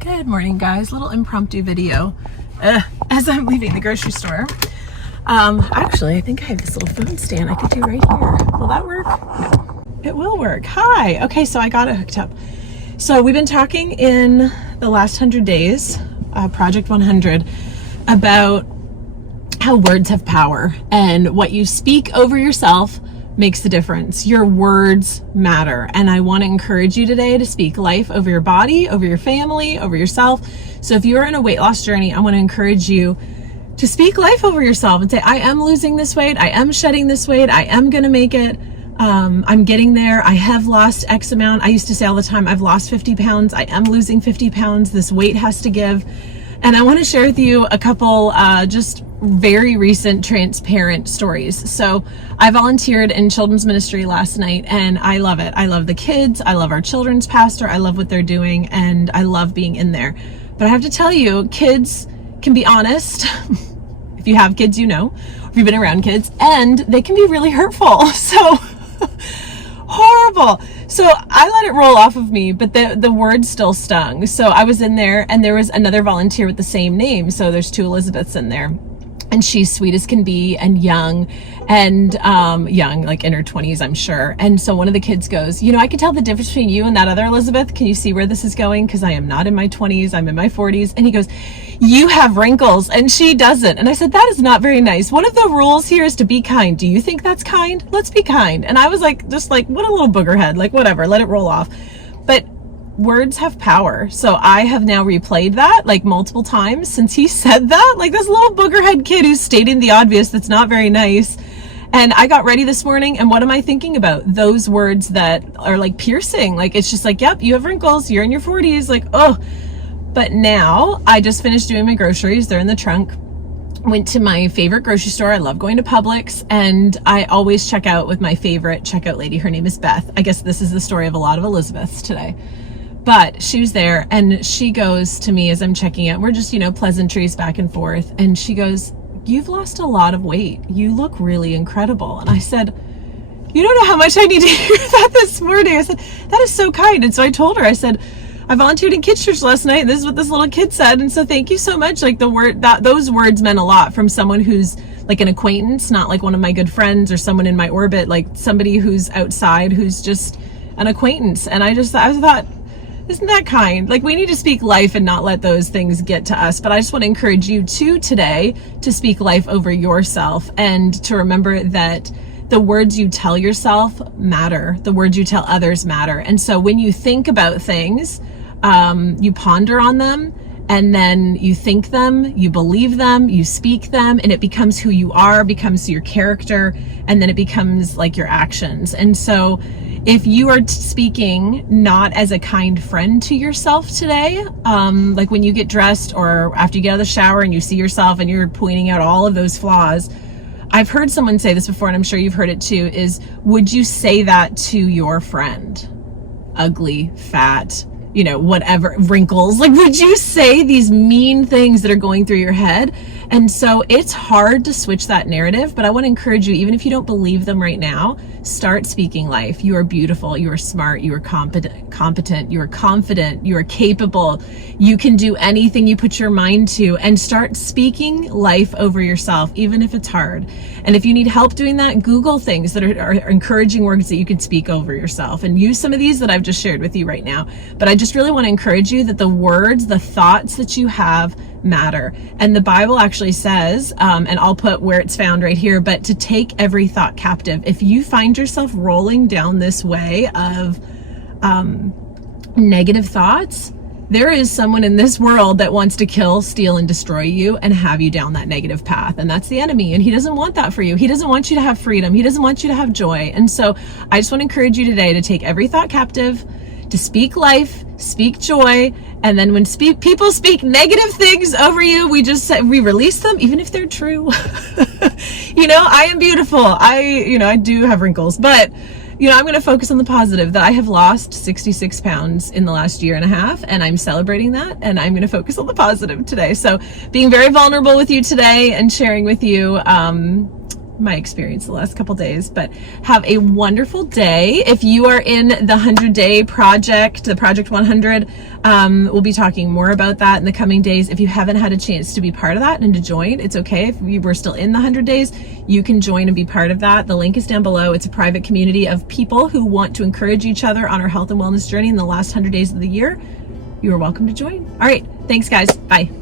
Good morning, guys. Little impromptu video as I'm leaving the grocery store. Actually, I think I have this little phone stand I could do right here. Will that work? No, it will work. Hi. Okay, so I got it hooked up. So we've been talking in the last 100 days, Project 100, about how words have power and what you speak over yourself makes the difference. Your words matter. And I want to encourage you today to speak life over your body, over your family, over yourself. So if you're in a weight loss journey, I want to encourage you to speak life over yourself and say, I am losing this weight. I am shedding this weight. I am going to make it. I'm getting there. I have lost X amount. I used to say all the time, I've lost 50 pounds. I am losing 50 pounds. This weight has to give. And I want to share with you a couple just very recent transparent stories. So I volunteered in children's ministry last night and I love it. I love the kids. I love our children's pastor. I love what they're doing and I love being in there. But I have to tell you, kids can be honest. If you have kids, you know, if you've been around kids, and they can be really hurtful. So horrible. So I let it roll off of me, but the words still stung. So I was in there and there was another volunteer with the same name. So there's two Elizabeths in there. And she's sweet as can be and young, like in her 20s, I'm sure. And so one of the kids goes, you know, I can tell the difference between you and that other Elizabeth. Can you see where this is going? Because I am not in my 20s, I'm in my 40s. And he goes, you have wrinkles and she doesn't. And I said, that is not very nice. One of the rules here is to be kind. Do you think that's kind? Let's be kind. And I was like, just like, what a little booger head, like whatever, let it roll off. But words have power. So I have now replayed that like multiple times since he said that, like this little boogerhead kid who's stating the obvious that's not very nice. And I got ready this morning and what am I thinking about? Those words that are like piercing. Like it's just like, yep, you have wrinkles, you're in your 40s, like, oh. But now I just finished doing my groceries. They're in the trunk. Went to my favorite grocery store. I love going to Publix and I always check out with my favorite checkout lady. Her name is Beth. I guess this is the story of a lot of Elizabeths today. But she was there and she goes to me as I'm checking out. We're just, you know, pleasantries back and forth. And she goes, you've lost a lot of weight. You look really incredible. And I said, you don't know how much I need to hear that this morning. I said, that is so kind. And so I told her, I said, I volunteered in kids church last night and this is what this little kid said. And so thank you so much. Like those words meant a lot from someone who's like an acquaintance, not like one of my good friends or someone in my orbit, like somebody who's outside, who's just an acquaintance. And I thought, isn't that kind? Like we need to speak life and not let those things get to us. But I just want to encourage you today to speak life over yourself and to remember that the words you tell yourself matter. The words you tell others matter. And so when you think about things, you ponder on them and then you think them, you believe them, you speak them, and it becomes who you are, becomes your character, and then it becomes like your actions. And so if you are speaking not as a kind friend to yourself today, like when you get dressed or after you get out of the shower and you see yourself and you're pointing out all of those flaws, I've heard someone say this before and I'm sure you've heard it too, is would you say that to your friend? Ugly, fat, you know, whatever, wrinkles, like would you say these mean things that are going through your head? And so it's hard to switch that narrative, but I want to encourage you, even if you don't believe them right now, start speaking life. You are beautiful, you are smart, you are competent, you are confident, you are capable, you can do anything you put your mind to, and start speaking life over yourself, even if it's hard. And if you need help doing that, Google things that are encouraging words that you can speak over yourself and use some of these that I've just shared with you right now. But I just really want to encourage you that the words, the thoughts that you have matter. And the Bible actually says, and I'll put where it's found right here, but to take every thought captive. If you find yourself rolling down this way of negative thoughts, there is someone in this world that wants to kill, steal, and destroy you and have you down that negative path. And that's the enemy. And he doesn't want that for you. He doesn't want you to have freedom. He doesn't want you to have joy. And so I just want to encourage you today to take every thought captive, to speak life, speak joy, and then when people speak negative things over you, we release them, even if they're true. You know, I am beautiful. I do have wrinkles, but you know, I'm going to focus on the positive that I have lost 66 pounds in the last year and a half, and I'm celebrating that, and I'm going to focus on the positive today. So being very vulnerable with you today and sharing with you my experience the last couple days. But have a wonderful day. If you are in the 100-day project, the Project 100, we'll be talking more about that in the coming days. If you haven't had a chance to be part of that and to join, it's okay. If you were still in the 100 days, you can join and be part of that. The link is down below. It's a private community of people who want to encourage each other on our health and wellness journey in the last 100 days of the year. You are welcome to join. All right. Thanks, guys. Bye.